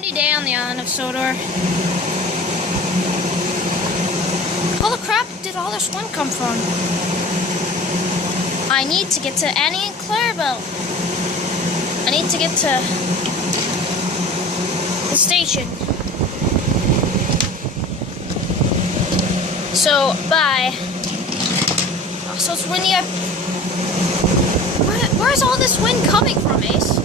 Windy day on the island of Sodor. How the crap did all this wind come from? I need to get to Annie and Clarabelle. I need to get to the station. So, bye. Oh, so it's windy. Where's all this wind coming from, Ace?